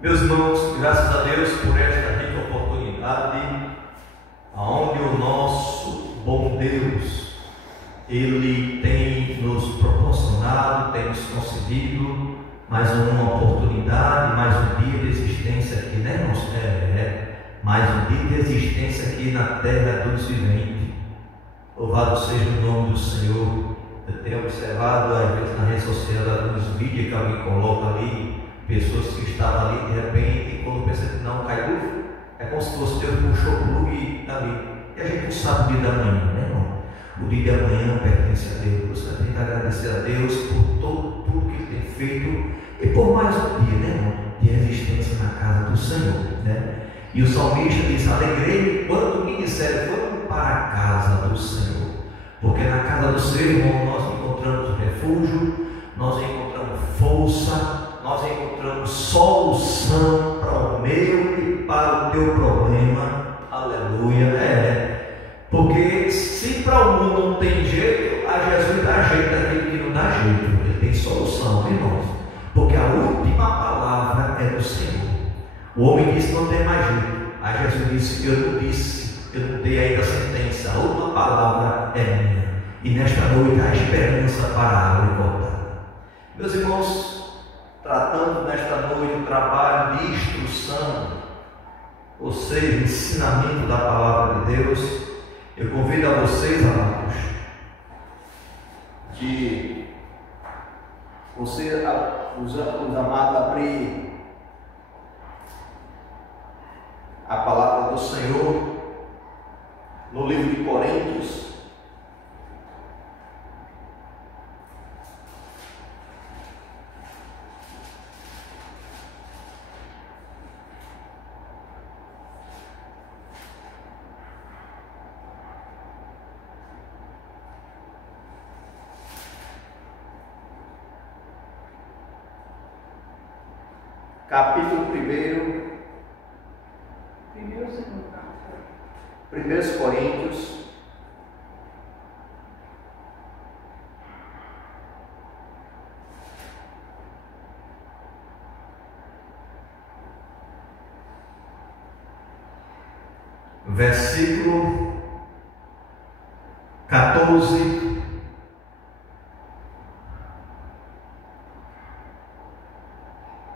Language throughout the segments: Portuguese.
Meus irmãos, graças a Deus por esta rica oportunidade, aonde o nosso bom Deus, Ele tem nos proporcionado, tem nos concedido mais uma oportunidade, mais um dia de existência aqui, né, irmãos? Mais um dia de existência aqui na terra dos viventes. Louvado seja o nome do Senhor. Eu tenho observado, às vezes, na rede social, alguns vídeos que alguém coloca ali, pessoas que estavam ali de repente, e quando pensa que não cai luz, é como se fosse Deus puxou o plug ali. E a gente não sabe o dia da manhã, né, irmão? O dia de amanhã pertence a Deus. Você tem que agradecer a Deus por tudo que Ele tem feito e por mais um dia, né, irmão, de existência na casa do Senhor, né? E o salmista diz: alegrei quando me disseram, vamos para a casa do Senhor. Porque na casa do Senhor, irmão, nós encontramos refúgio, nós encontramos força, nós encontramos solução para o meu e para o teu problema. Aleluia. Porque se para o mundo não tem jeito, a Jesus dá jeito daquele que não dá jeito. Ele tem solução, irmãos. Porque a última palavra é do Senhor. O homem disse: não tem mais jeito. Aí Jesus disse: eu não dei ainda a sentença. A última palavra é minha. E nesta noite há esperança para a água encontrada. Meus irmãos, tratando nesta noite o trabalho de instrução, ou seja, ensinamento da palavra de Deus, eu convido a vocês, amados, que os amados, abrir a palavra do Senhor no livro de Coríntios, capítulo 1, 1 Coríntios, versículo 14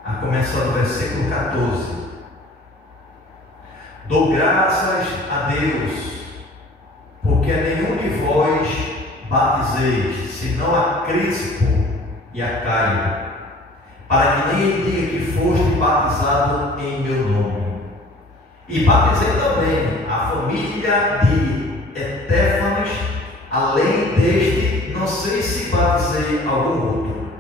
a começar do versículo 14. Dou graças a Deus, porque a nenhum de vós batizeis, senão a Crispo e a Caio, para que ninguém diga que foste batizado em meu nome. E batizei também a família de Etéfanes, além deste, não sei se batizei algum outro.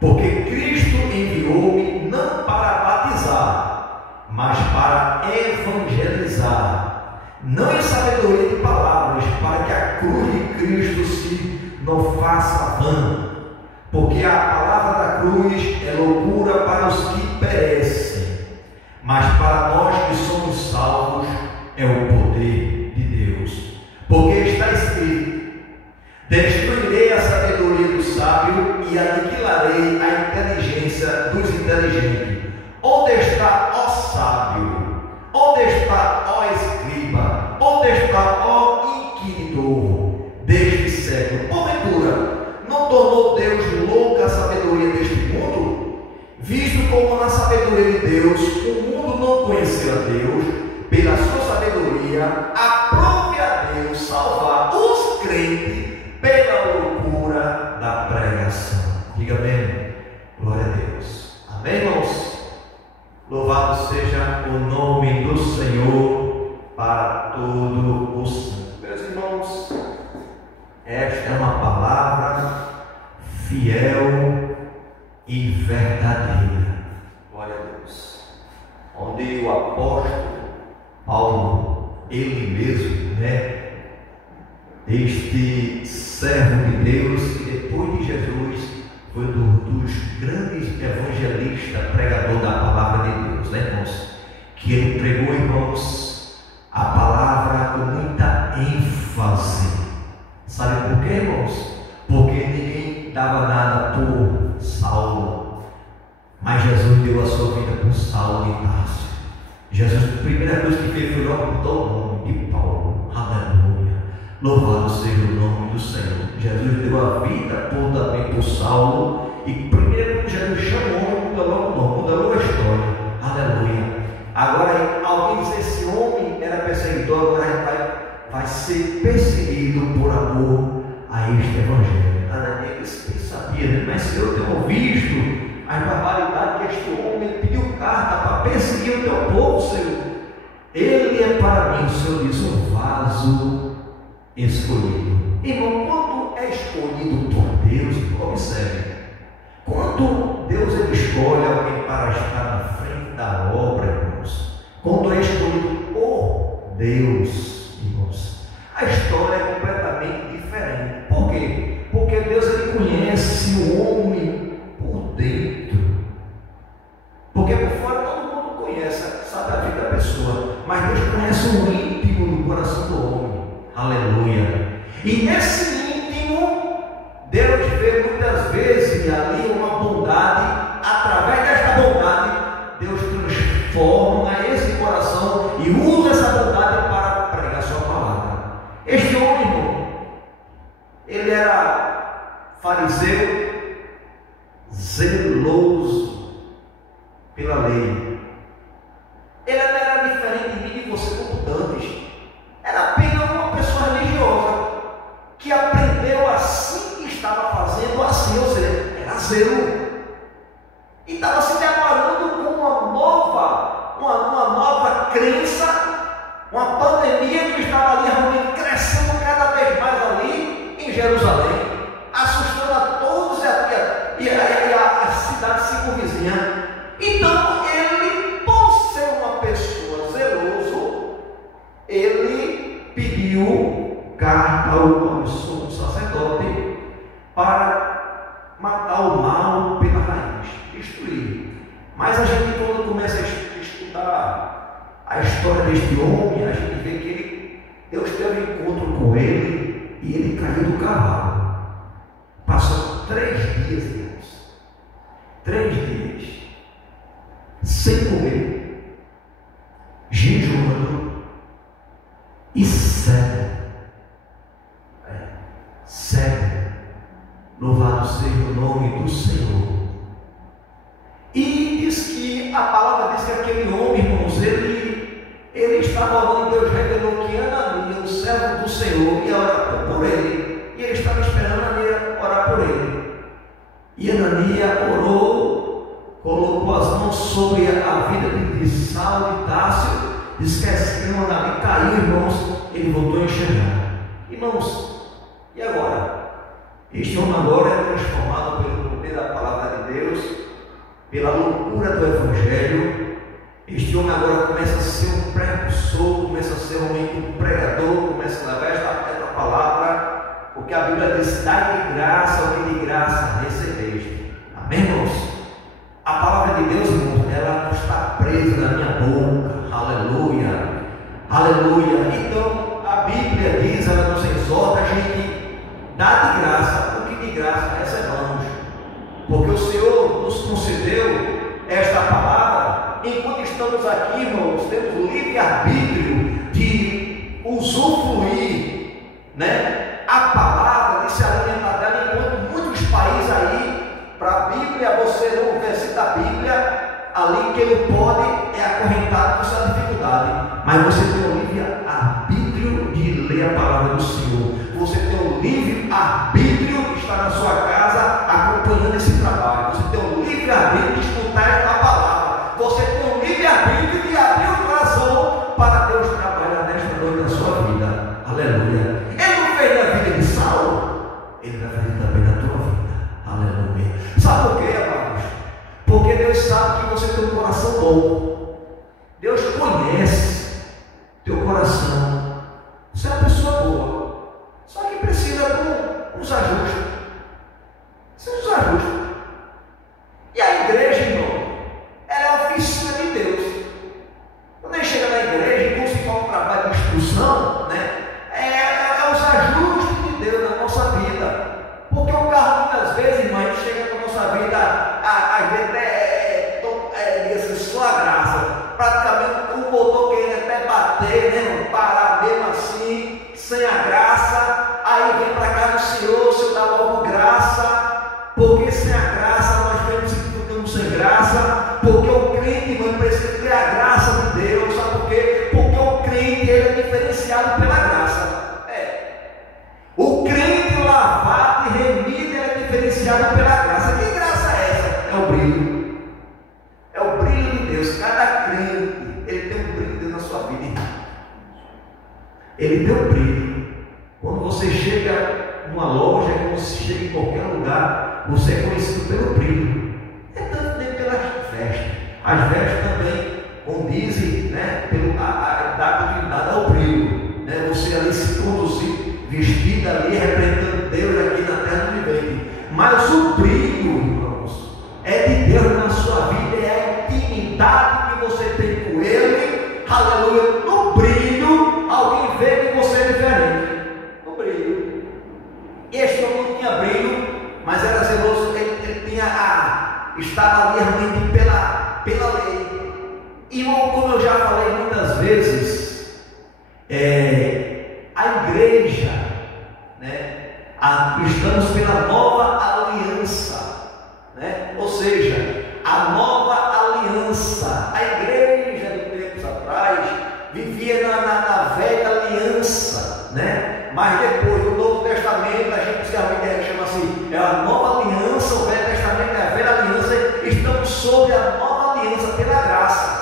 Porque Cristo enviou-me não para batizar, mas para evangelizar, não em sabedoria de palavras, para que a cruz de Cristo se não faça vã. Porque a palavra da cruz é loucura para os que perecem, mas para nós que somos salvos é o poder de Deus. Porque está escrito: destruirei a sabedoria do sábio e aniquilarei a inteligência dos inteligentes. Onde está, ó sábio? Onde está, ó escriba? Onde está, ó inquiridor deste século? Porventura, não tornou Deus louca a sabedoria deste mundo? Visto como na sabedoria de Deus o mundo não conheceu a Deus, pela sua sabedoria aprove a Deus salvar os crentes pela loucura da pregação. Diga amém. Glória a Deus. Amém, irmãos? Louvado seja o nome do Senhor para todo o santo. Meus irmãos, esta é uma palavra fiel e verdadeira. Glória a Deus. Onde o apóstolo Paulo, ele mesmo, este servo de Deus, que depois de Jesus foi dos grandes evangelistas, pregador da palavra de Deus, irmãos? Que ele pregou, irmãos, a palavra com muita ênfase. Sabe por quê, irmãos? Porque ninguém dava nada por Saulo, Mas Jesus deu a sua vida por Saulo de Tarso. Jesus, a primeira coisa que fez foi logo mudar o nome de Paulo. Aleluia. Louvado seja o nome do Senhor. Jesus deu a vida também por Saulo. E primeiro que Jesus chamou, muda logo o nome, muda logo a história. Aleluia. Agora alguém diz: esse homem era perseguidor, agora vai ser perseguido por amor a este evangelho. Ananias sabia, né? Mas se eu tenho visto a barbaridade que este homem pediu carta para perseguir o teu povo, Senhor. Ele é para mim, o Senhor diz, um vaso escolhido. Irmão, quando é escolhido por Deus, observe, quando Deus ele escolhe alguém para estar na frente da obra, irmãos, quando é escolhido por Deus, irmãos, a história é completamente diferente. Por quê? Porque Deus ele conhece o homem por dentro. Porque por fora todo mundo conhece, sabe a vida da pessoa, mas Deus conhece o íntimo do coração do homem. Aleluia. E nesse íntimo, Deus vê muitas vezes ali uma bondade. Através desta bondade, Deus transforma esse coração e usa essa bondade para pregar sua palavra. Este homem, irmão, ele era fariseu, zeloso pela lei. Ele não era diferente de mim e você como tantos. Era apenas uma pessoa religiosa que aprendeu assim que estava fazendo assim, ou seja, era zelo. E estava se deparando com uma nova crença, uma pandemia que estava ali realmente crescendo cada vez mais ali em Jerusalém, assustando a todos e a cidade circunvizinha. Então ele, por ser uma pessoa zeloso, ele pediu carta ao sumo sacerdote para matar o mal pela raiz, destruir. Mas a gente, quando começa a estudar a história deste homem, a gente vê que Deus teve um encontro com ele e ele caiu do cavalo. Passou 3 dias, irmãos, 3 dias sem comer, jejuando e cego. Cego. Louvado seja o nome do Senhor. E diz que a palavra diz que aquele homem, irmãos, ele estava orando, Deus revelou que Ananias, o servo do Senhor, ia orar por ele. E ele estava esperando Ananias orar por ele. E Ananias orou, colocou as mãos sobre a vida de Saulo de Tarso, diz que esse homem ali caiu, irmãos, ele voltou a enxergar. Irmãos, e agora? Este homem agora é transformado pelo poder da palavra de Deus, pela loucura do Evangelho. Este homem agora começa a ser um precursor, começa a ser um pregador, começa a levar esta palavra, porque a Bíblia diz: dai de graça o que de graça recebeste. Amém, irmãos? A palavra de Deus, irmãos, ela não está presa na minha boca. Aleluia, aleluia. Então a Bíblia diz, ela nos exorta a gente dá de graça o que de graça recebamos, porque o Senhor nos concedeu esta palavra. Enquanto estamos aqui, irmãos, temos o livre-arbítrio de usufruir, né, a palavra, de se alimentar dela, enquanto muitos países aí, para a Bíblia, você não um versículo da Bíblia, ali que ele pode é acorrentado com essa dificuldade, mas você tem o livre-arbítrio de ler a palavra do Senhor. Você tem o livre-arbítrio de estar na sua casa acompanhando esse trabalho. Você tem o livre-arbítrio de escutar esta palavra. Você tem o livre-arbítrio de abrir o coração para Deus trabalhar nesta noite na sua vida. Aleluia. Ele não fez na vida de Saulo, ele vai fazer também na tua vida. Aleluia. Sabe por quê, amados? Porque Deus sabe que você tem um coração bom. Deus conhece teu coração. Você é uma pessoa boa. Só que precisa de uns ajustes. Precisa de uns ajustes. E a igreja, irmão, ela é a oficina de Deus. Quando a gente chega na igreja e como se fala um trabalho de instrução, né, é os ajustes de Deus na nossa vida. Porque o carro, muitas vezes, irmão, a gente chega na nossa vida, às vezes brilho. É o brilho de Deus. Cada crente, ele tem um brilho de Deus na sua vida, irmão. Ele tem um brilho. Quando você chega numa loja, quando você chega em qualquer lugar, você é conhecido pelo brilho. É tanto nem pelas vestes. As vestes também condizem, né, da continuidade ao brilho. Né? Você ali se conduzir, vestido ali, representando Deus aqui na terra do vivente. Mas o brilho, irmãos, é de Deus na sua vida, é a intimidade que você tem com Ele. Aleluia. No brilho, alguém vê que você é diferente. No brilho. Este homem não tinha brilho, mas era zeloso, ele estava ali realmente pela lei. E como eu já falei muitas vezes, a igreja, né, estamos pela nova aliança, né? Ou seja, a nova aliança. A igreja de tempos atrás vivia na velha aliança, né? Mas depois do Novo Testamento, a gente chama assim, é a nova aliança. O Velho Testamento é a velha aliança. Estamos sob a nova aliança pela graça.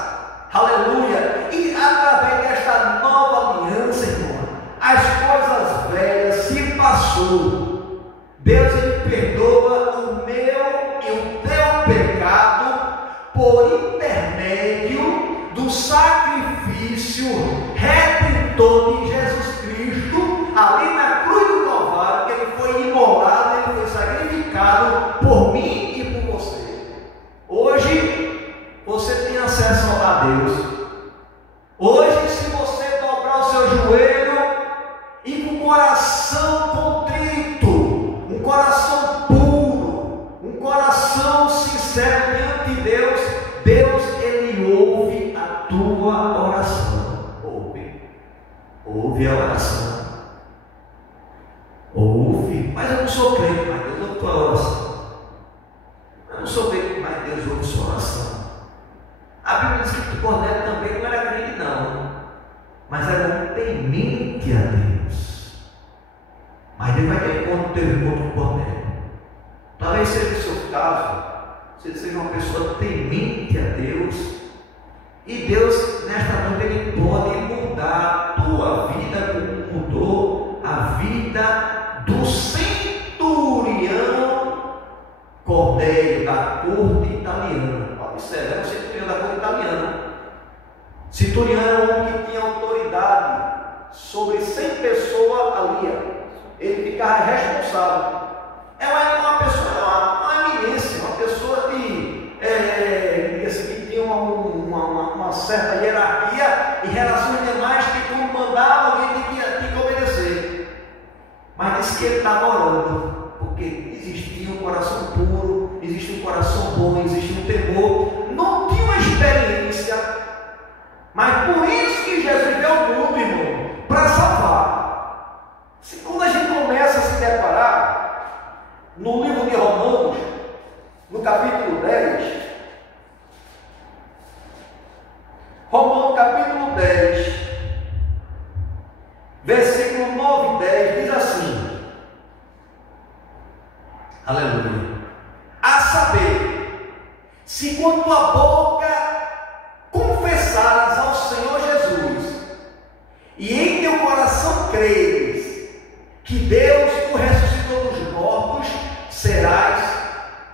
Aleluia! E através desta nova aliança, irmão, as coisas velhas se passou. Deus, ele perdoa o meu e o teu pecado por intermédio do sacrifício redentor de Jesus Cristo, ali na cruz do Calvário, que ele foi imolado, ele foi sacrificado por mim e por você. Hoje você tem acesso a Deus. Hoje, se você dobrar o seu joelho e com o coração contrito, um coração puro, um coração sincero diante de Deus, Deus, ele ouve a tua oração. Ouve a oração. Ouve. Mas eu não sou crente, mas Deus ouve a tua oração. Eu não sou crente, mas Deus ouve a sua oração. A Bíblia diz que Cornélio também não era crente, não, mas era um temente a Deus. Mas Deus vai ter encontro, teve encontro com Cornélio. Talvez seja o seu caso, você seja uma pessoa temente a Deus, e Deus, nesta noite, ele pode mudar a tua vida, como mudou a vida do centurião Cornélio, da corte italiana. Observe, era o centurião da corte italiana. Centurião era um homem que tinha autoridade sobre 100 pessoas ali. Ele ficava responsável. É uma pessoa, uma eminência, uma pessoa que tinha uma certa hierarquia em relação aos demais, que quando mandava alguém tinha que obedecer. Mas disse que ele estava orando, porque existia um coração puro, existia um coração bom, existia um temor. Não tinha uma experiência, mas por isso que Jesus veio ao mundo, irmão, para salvar. Quando a gente começa a se deparar no livro de Romanos, no capítulo 10, Romanos capítulo 10, versículo 9 e 10, diz assim: aleluia. A saber, se com tua boca confessares ao Senhor Jesus, e em teu coração creres que Deus o ressuscitou dos mortos, serás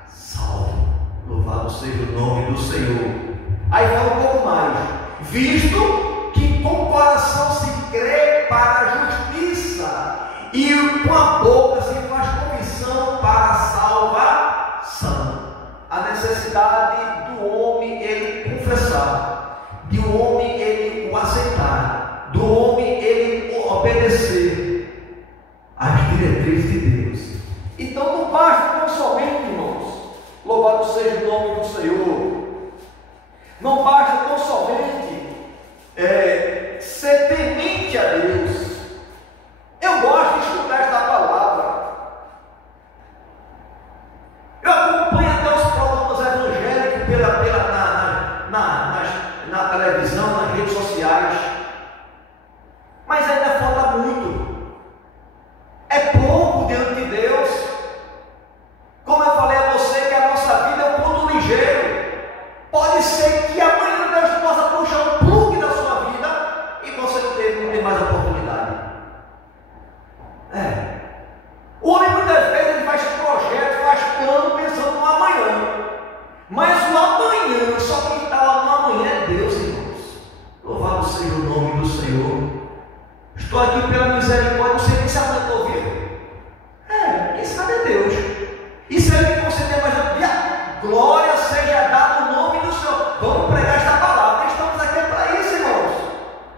salvo. Louvado seja o nome do Senhor. Aí fala um pouco mais: visto que com o coração se crê para a justiça, e com a boca se faz confissão para a salvação. A necessidade do homem ele confessar, do homem ele o aceitar, do homem ele obedecer às diretrizes de Deus. Então não basta tão somente, irmãos, louvado seja o nome do Senhor, não basta tão somente ser temente a Deus. Eu gosto de escutar esta palavra. Eu acompanho até os programas evangélicos na televisão, nas redes sociais. Mas ainda falta muito. É pouco diante de Deus. Como eu falei a você, que a nossa vida é um ponto ligeiro. Pode ser que amanhã Deus possa puxar um plug da sua vida e você não tem mais oportunidade. O homem muitas vezes ele faz projetos, faz plano pensando no amanhã. Mas o amanhã, só quem está lá no amanhã é Deus, irmãos. Louvado seja o nome do Senhor. Estou aqui pela misericórdia, não sei nem se amanhã estou vivo. Quem sabe é Deus. E se Ele me conceder mais um dia, glória seja dada o nome do Senhor. Vamos pregar esta palavra, estamos aqui para isso, irmãos.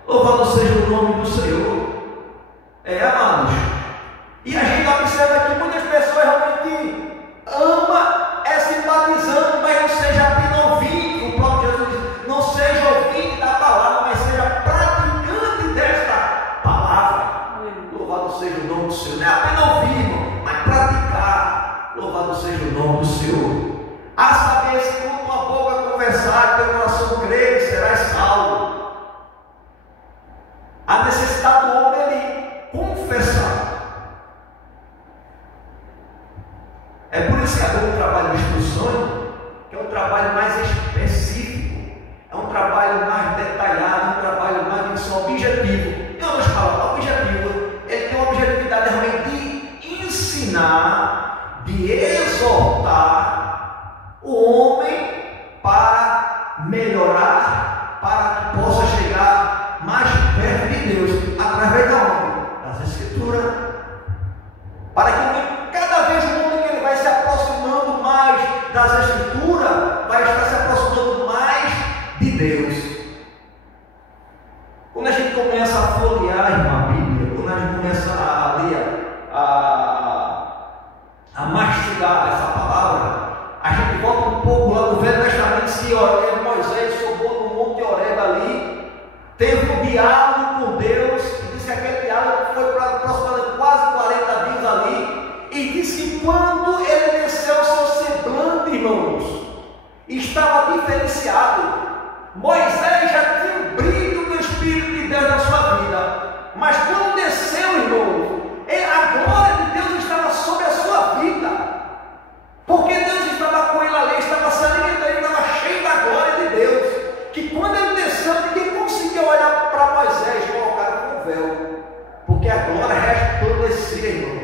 Louvado seja o nome do Senhor. Amados. E a gente observa que muitas pessoas realmente amam simpatizando, mas não seja apenas ouvinte. O próprio Jesus diz: não seja ouvinte da palavra, mas seja praticante desta palavra. Louvado seja o nome do Senhor. Não é apenas ouvir, irmão, mas praticar. Louvado seja o nome do Senhor. A saber, se com tua boca conversar, teu coração crer, serás salvo. A necessidade do homem é ele confessar. É por isso que agora o trabalho de instrução, que é um trabalho mais específico, é um trabalho mais detalhado, um trabalho mais objetivo. Em outras palavras, objetivo, ele tem uma objetividade realmente de ensinar, de exortar o homem para melhorar, para que possa chegar mais perto de Deus, através da onde? Das Escrituras. Para que cada vez o mundo que ele vai se aproximando mais das Escrituras, vai estar se aproximando mais de Deus. Quando a gente começa a folhear, irmã, a Bíblia, quando a gente começa a ler, a mastigar essa palavra, a gente volta um pouco lá no Velho Testamento, que Moisés subiu no Monte Horebe ali, teve um diálogo com Deus, e disse que aquele diálogo foi para aproximadamente quase 40 dias ali, e disse que quando ele desceu o seu semblante, irmãos, estava diferenciado. Moisés já tinha o brilho do Espírito de Deus na sua vida, mas quando desceu, irmãos, a glória de Deus estava sobre a sua vida, porque Deus estava com ele ali, estava se alimentando, ele estava cheio da glória de Deus, que quando ele desceu, ninguém conseguia olhar para Moisés, colocaram com o véu, porque a glória resplandecia, irmão.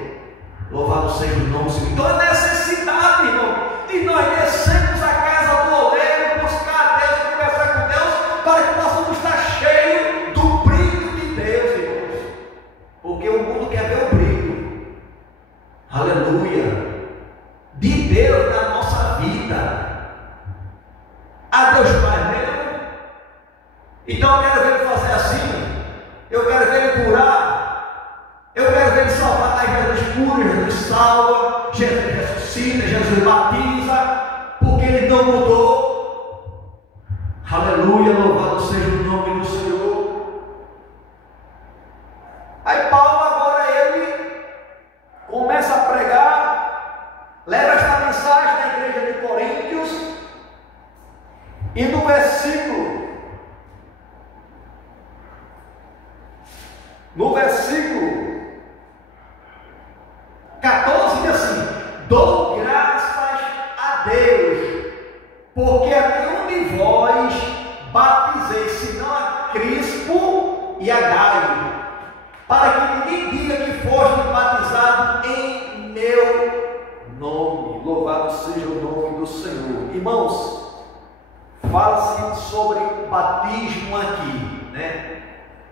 Louvado seja o nome do Senhor. Então a necessidade, irmão, de nós descermos a casa do oleiro, buscar a Deus, conversar com Deus, para que possamos estar cheios do brilho de Deus, irmãos, porque o mundo quer ver o brilho, aleluia, de Deus na nossa vida. A Deus faz mesmo. Então eu quero ver ele fazer assim, eu quero ver ele curar, eu quero ver ele salvar. Jesus cura, Jesus salva, Jesus ressuscita, Jesus batiza, porque ele não mudou. Aleluia, louvado seja o nome do Senhor. Aí Paulo agora ele começa a pregar, leva esta mensagem na igreja de Coríntios, e no versículo 14 diz assim: dou graças a Deus, porque a nenhum de vós batizei, senão a Crispo e a Gaio, para que ninguém diga que foste batizado em meu nome. Louvado seja o nome do Senhor. Irmãos, fala-se sobre batismo aqui, né?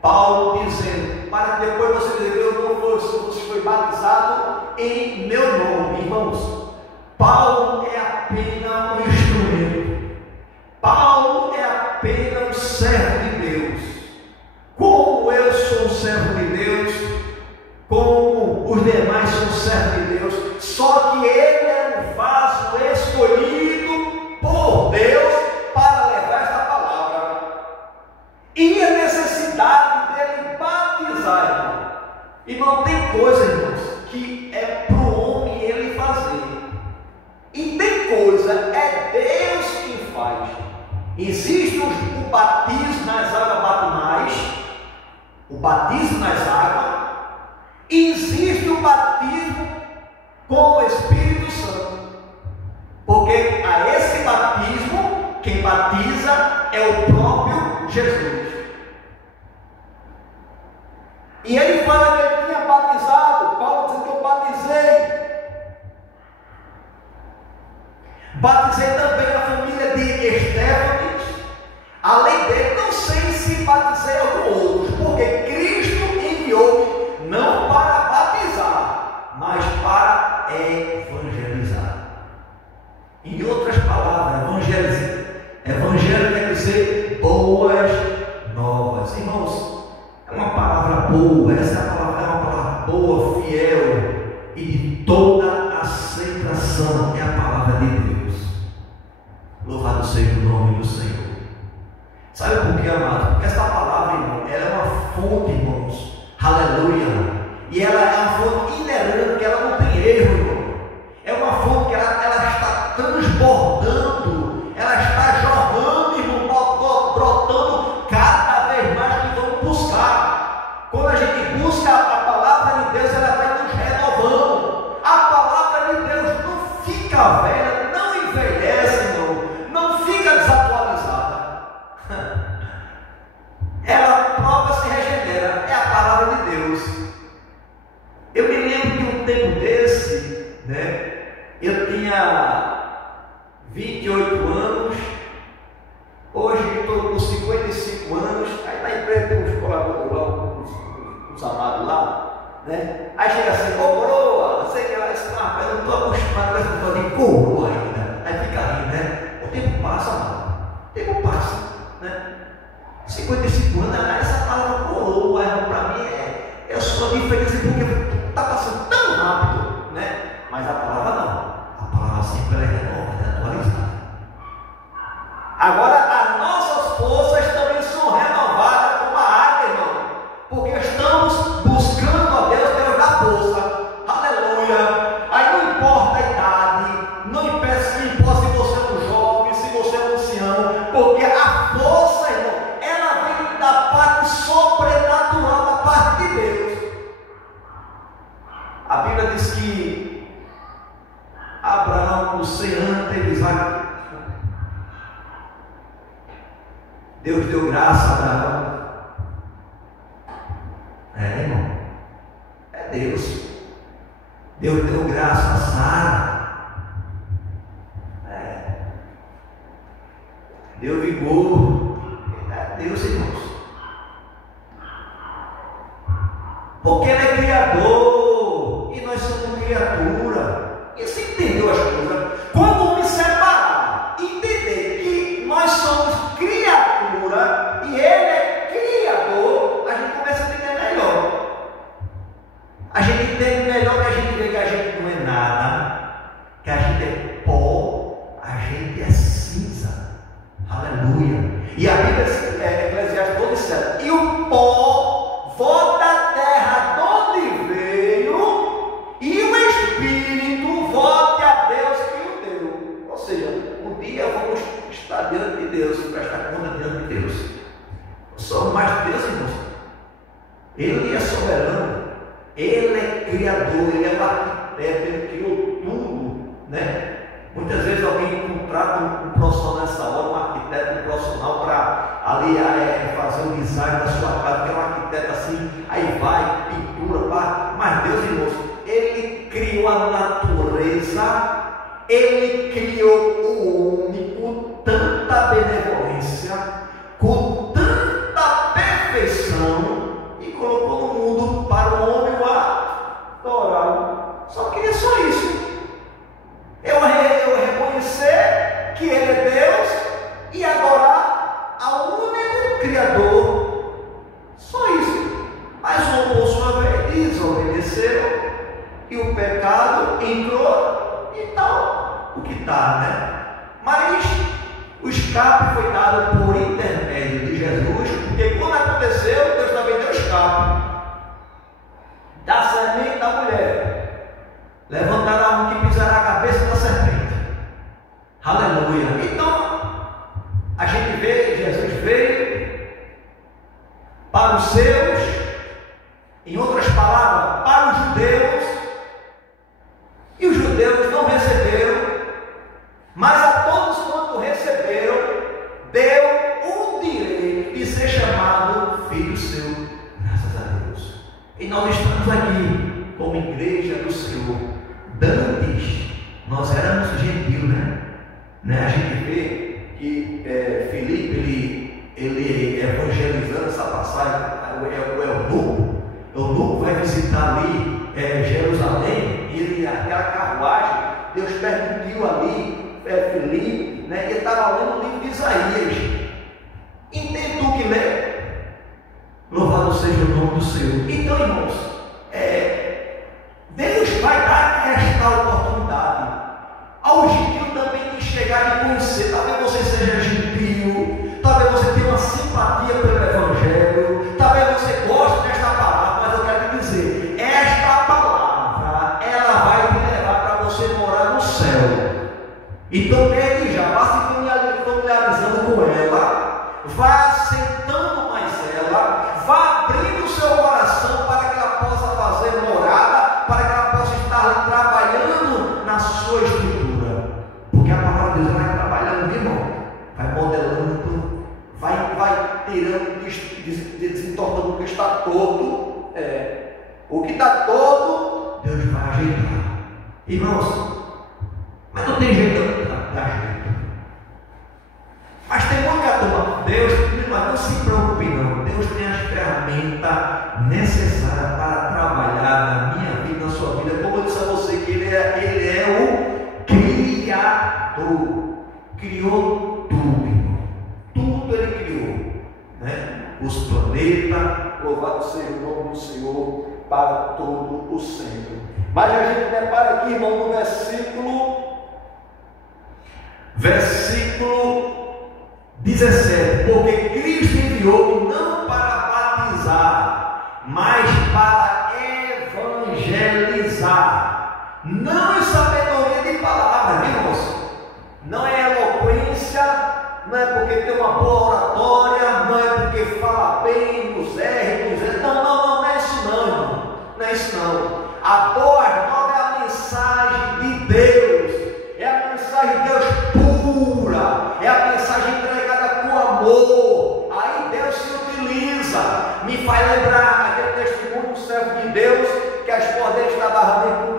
Paulo dizendo, para que depois você diga: eu não você foi batizado em meu nome. Irmãos, Paulo é apenas um instrumento, Paulo é apenas um servo de Deus. Como eu sou um servo de Deus, como os demais são servos de Deus, só que ele é um vaso escolhido por Deus para levar esta palavra. E a necessidade dele batizar, irmão. Irmão, tem coisa, irmãos, que é para o homem ele fazer, e tem coisa, é Deus quem faz. Existe o batismo nas águas batismais, o batismo nas águas, e existe o batismo com o Espírito Santo, porque a esse batismo quem batiza é o próprio Jesus. E ele fala que ele tinha batizado. Paulo diz que eu batizei. Batizei também a família de Estéfanes. Além dele, não sei se batizei algum outro, porque Cristo enviou não para batizar, mas para evangelizar. Em outras palavras, evangelho quer dizer boas novas. Irmãos, é uma palavra boa, essa palavra é uma palavra boa, fiel e de toda aceitação, é a palavra de Deus. Louvado seja o nome do Senhor. Sabe por quê, amado? Porque essa palavra, irmão, ela é uma fonte, irmãos, aleluia, e ela é uma fonte inerente, que ela não tem erro, irmão. É uma fonte que ela está transbordando, ela está jorrando, irmão, brotando cada vez mais que vamos buscar. Quando a gente busca a palavra de Deus, ela vai nos renovando. A palavra de Deus não fica velha, não envelhece, irmão, não fica desatualizada. Ela própria se regenera, é a palavra de Deus. Eu me lembro de um tempo desse, né? Eu tinha 28 anos, hoje estou com 55 anos. Aí na empresa tem uns colaboradores lá, uns amados lá, né? Aí chega assim, coroa, sei que ela disse, eu não estou acostumado com essa pessoa de coroa ainda. Aí fica aí, né? O tempo passa, mano. O tempo passa, né? 55 anos, essa palavra coroa, para mim é só diferença porque está passando tão rápido, né? Mas a palavra não. A palavra sempre é renovada, é atualizada. Agora, as nossas forças também são renovadas como a águia, irmão, porque estamos buscando a Deus, Deus da força. Aleluia. Aí não importa a idade, não importa se você é um jovem, se você é um ancião, porque a força, irmão, ela vem da parte sobrenatural, da parte de Deus. A Bíblia diz que Abraão, o 100 anos, teve Isaac. Deus deu graça a Abraão. Irmão, é Deus. Deus deu graça a Sara. Deu vigor. É Deus, irmãos. Porque Ele é Criador e nós somos criatura. E você entendeu as coisas? Quando me separar, entender que nós somos criatura e Ele é Criador, a gente começa a entender melhor. A gente entende melhor que a gente vê que a gente não é nada, que a gente é pó, a gente é cinza. Aleluia. E a Bíblia é Eclesiastes 12:7. E o pó volta à terra de onde veio, e o Espírito volte a Deus que o deu. Ou seja, um dia vamos estar diante de Deus, prestar conta diante de Deus. Somos mais de Deus, irmãos. Ele é soberano, Ele é criador, Ele é o arquiteto, Ele criou tudo, né? Muitas vezes alguém contrata um profissional nessa hora, um arquiteto, um profissional para ali fazer o design da sua casa, que é um arquiteto assim, aí vai, pintura, pá. Mas Deus, irmãos, Ele criou a natureza, Ele criou o homem com tanta benevolência, com tanta perfeição, e colocou no mundo para o homem o adorar. Só queria só isso. Eu reconhecer que Ele é Deus e adorar ao único Criador. Só isso. Mas o homem, por sua vez, desobedeceu e o pecado entrou e tal. O que está, né? Mas o escape foi dado por intermédio de Jesus, porque quando aconteceu, Deus também deu escape da semente da mulher. Levantará um que pisará a cabeça da serpente. Aleluia. Então, a gente vê que Jesus veio para os seus, em outras palavras, para os judeus, e os judeus não receberam, mas a todos quanto receberam, Dantes, nós éramos gentios, né? A gente vê que Filipe, ele evangelizando essa passagem, o eunuco vai visitar ali Jerusalém, e aquela carruagem, Deus permitiu ali Filipe, né? Ele estava lendo o livro de Isaías. Entende tu que lê? Louvado seja o nome do Senhor. Então, irmãos, Deus vai dar esta oportunidade ao gentio também de chegar e conhecer. Talvez você seja gentio, talvez você tenha uma simpatia pelo Evangelho, talvez você goste desta palavra, mas eu quero te dizer, esta palavra, ela vai te levar para você morar no céu. Então, desde já, vá se familiarizando com ela, vá aceitando mais ela, vá abrindo o seu coração para que ela possa fazer morada, para que ela possa estar trabalhando na sua estrutura. Porque a palavra de Deus vai trabalhando, irmão, vai modelando, vai tirando, desentortando o que está todo. O que está todo, Deus vai ajeitar. Irmãos, mas não tem jeito, dá jeito. Mas tem muita turma, Deus, mas não se preocupe não, Deus tem as ferramentas necessárias para trabalhar na minha vida, na sua vida. Como eu disse a você, que Ele é o Criador, criou tudo, irmão. Tudo Ele criou, né? Os planetas, louvado seja o nome do Senhor para todo o sempre. Mas a gente depara aqui, irmão, no versículo 17, porque Cristo enviou não para batizar, mas para evangelizar, não em sabedoria de palavras, irmãos, não é eloquência, não é porque tem uma boa oratória, não é porque fala bem nos R, não é isso não, irmão, não é isso não. A boa nova é a mensagem de Deus, é a mensagem de Deus pura, é a mensagem entregada com amor. Aí Deus se utiliza. Me faz lembrar aquele testemunho do servo de Deus, que a esposa dele estava com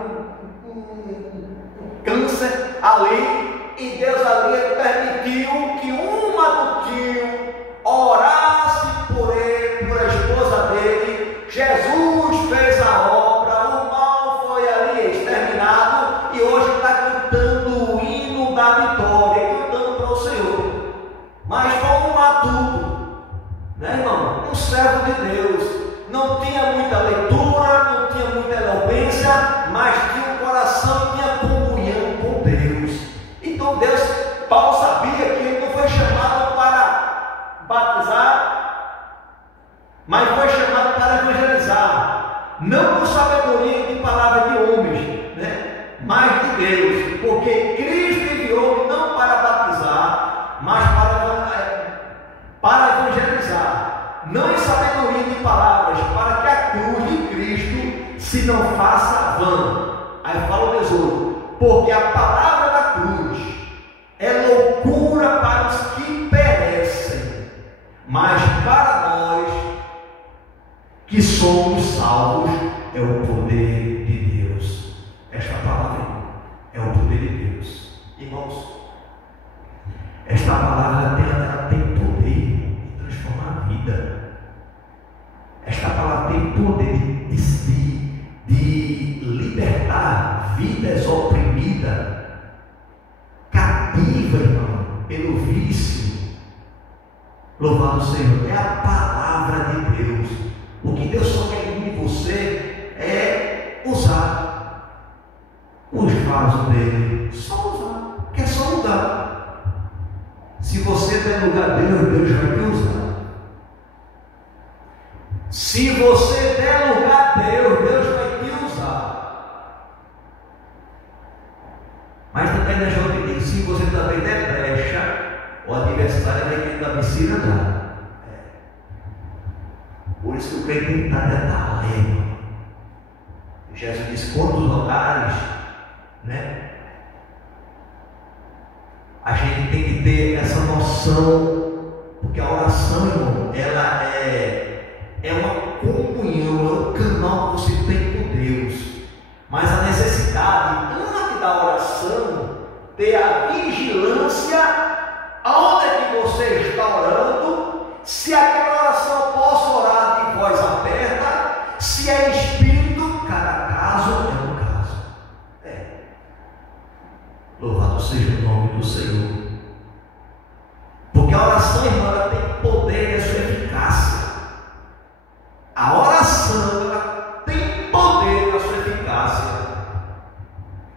câncer ali, e Deus ali permitiu que um adultinho orasse por ele, por a esposa dele. Jesus fez a obra, o mal foi ali exterminado, e hoje está cantando o hino da vitória, cantando para o Senhor. Mas foi um adulto, né, irmão? Um servo de Deus, não tinha muita leitura, não tinha muita eloquência, mas tinha um coração, tinha comunhão com Deus. Então Paulo sabia que ele não foi chamado para batizar, mas foi chamado para evangelizar, não com sabedoria de palavra de homens, né? Mas de Deus, porque Cristo enviou não para batizar, mas para evangelizar, não em sabedoria de palavras, para que a cruz de Cristo se não faça vã. Aí fala o 18, porque a palavra da cruz é loucura para os que perecem, mas para nós que somos salvos é o poder de Deus. Esta palavra é o poder de Deus. Irmãos, esta palavra ela tem poder de transformar a vida. Esta palavra tem poder de libertar vidas oprimidas, cativas, irmão, pelo vício. Louvado Senhor, é a palavra de Deus. O que Deus só quer de você é usar os vasos dele, só usar, quer só lugar. Se você der lugar a Deus, Deus vai te usar. Se você der lugar a Deus, Deus vai te usar. Mas também deixa eu te dizer, se você também der brecha, o adversário vai querer dar piscina, não. Por isso que o crente tem que estar detalhado. Jesus diz, quantos lugares, né? A gente tem que ter essa noção, porque a oração, irmão, ela é uma comunhão, é um canal que você tem com Deus. Mas a necessidade, da oração, ter a vigilância aonde é que você está orando, se aquela oração posso orar de voz aberta, se é espírito, cada caso é um caso. Louvado seja o nome do Senhor. Porque a oração, irmã, ela tem poder e a sua eficácia. A oração, ela tem poder na sua eficácia.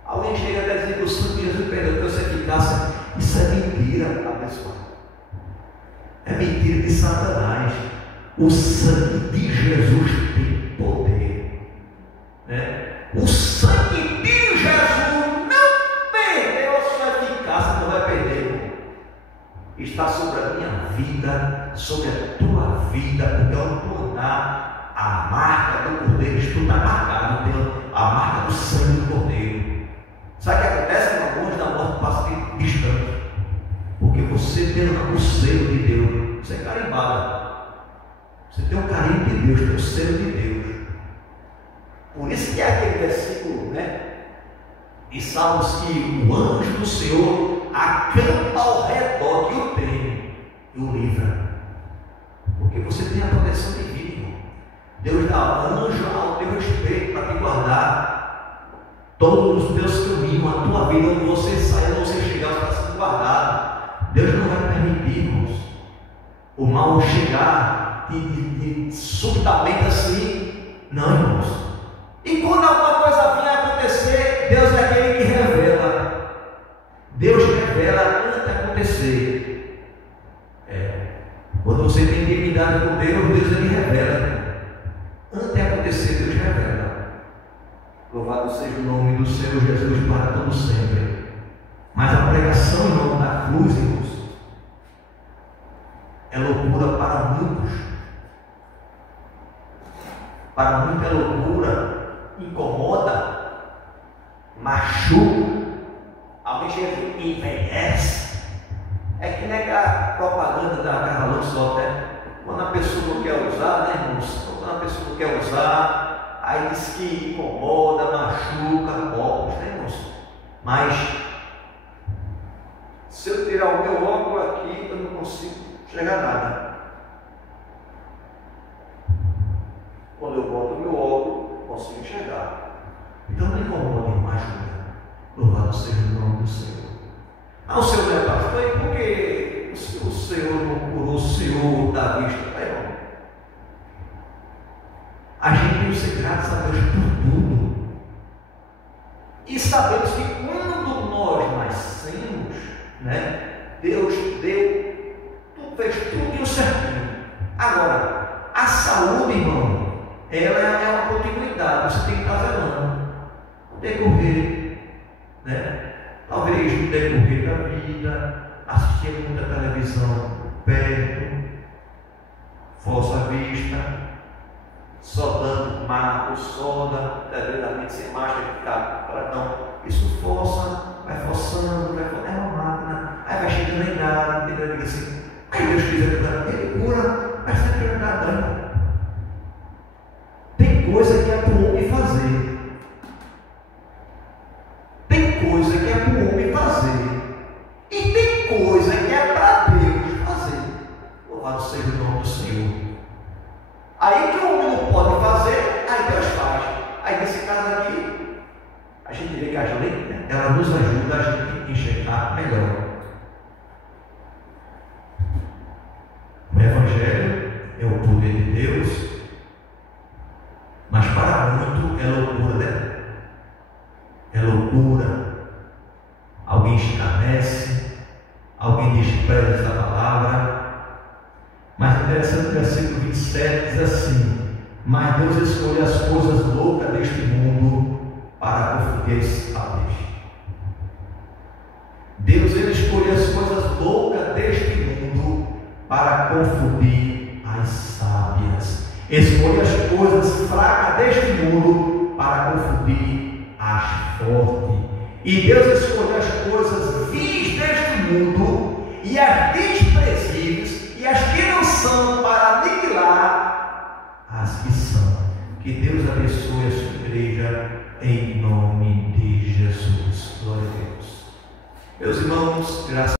Alguém chega até dizer que o sangue de Jesus perdeu a sua eficácia. Isso é mentira, abençoado. É mentira de Satanás. O sangue de Jesus tem poder, né? O sangue de Jesus não perdeu a sua eficácia, não vai perder. Está sobre a minha vida, sobre a tua vida, porque ao tornar a marca do Cordeiro, isto está marcado pela a marca do sangue do Cordeiro. Sabe o que acontece? Alguns da morte passam distante, porque você tem o selo de Deus, você é carimbado, você tem o carinho de Deus, tem o selo de Deus. Por isso que é aquele versículo, né, de Salmos, que o anjo do Senhor acampa ao redor que o tem e o livra, porque você tem a proteção divina. Deus dá anjo ao teu respeito para te guardar todos os teus caminhos, a tua vida, onde você sair, onde você chegar, você está sendo guardado. Deus não vai permitir, irmãos, o mal chegar subitamente assim, não, irmãos. E quando alguma coisa vir a acontecer, Deus é aquele que revela. Deus revela antes de acontecer. Quando você tem intimidade com Deus, Deus ele revela. Antes de acontecer, Deus revela. Louvado seja o nome do Senhor Jesus para todo sempre. Mas a pregação em nome da cruz, irmãos, é loucura para muitos. Para muitos é loucura, incomoda, machuca. Alguém chega e envelhece. É que nem aquela propaganda da Carla Só, né? Quando a pessoa não quer usar, né, irmãos? Quando a pessoa não quer usar, aí diz que incomoda, machuca, óculos, né, irmãos? Mas se eu tirar o meu óculos aqui, eu não consigo enxergar nada. Quando eu boto o meu óculos, eu consigo enxergar. Então não incomoda mais, né? Louvado seja o nome do Senhor. O Senhor não é pastor, e por que o Senhor não curou o Senhor da vista? Não. A gente tem que ser gratos a Deus por tudo. E sabemos que quando nós nascemos, né, Deus deu, fez tudo certinho. Agora, a saúde, irmão, ela é uma continuidade, você tem que estar zelando, decorrer, né? Talvez no decorrer da vida, assistir muita televisão perto, força à vista, só dando marco, soda, devidamente sem máscara, para não. Isso força, vai forçando, é uma máquina, aí vai chegando em nada, entendeu? Assim, aí Deus quiser curar, ele cura, mas sempre vai dar dano. Tem coisa que é para o homem fazer. Tem coisa que é para o homem fazer. E tem coisa que é para Deus fazer. Louvado seja o nome do Senhor. Aí que o homem não pode fazer, aí Deus faz. Aí nesse caso aqui, a gente vê que a lei, ela nos ajuda a gente enxergar melhor. O Evangelho é o poder de Deus, mas para muito é loucura, né? É loucura. Alguém escarnece, alguém despreza a palavra. Mas interessante o versículo 27 diz assim: mas Deus escolheu as coisas loucas deste mundo para confundir as sábias. Deus ele escolheu as coisas loucas deste mundo para confundir as sábias. Escolhe as coisas fracas deste mundo para confundir as fortes. E Deus escolheu as coisas vis deste mundo e as desprezíveis e as que não são para aniquilar as que são. Que Deus abençoe a sua igreja em nome de Jesus. Glória a Deus. Meus irmãos, graças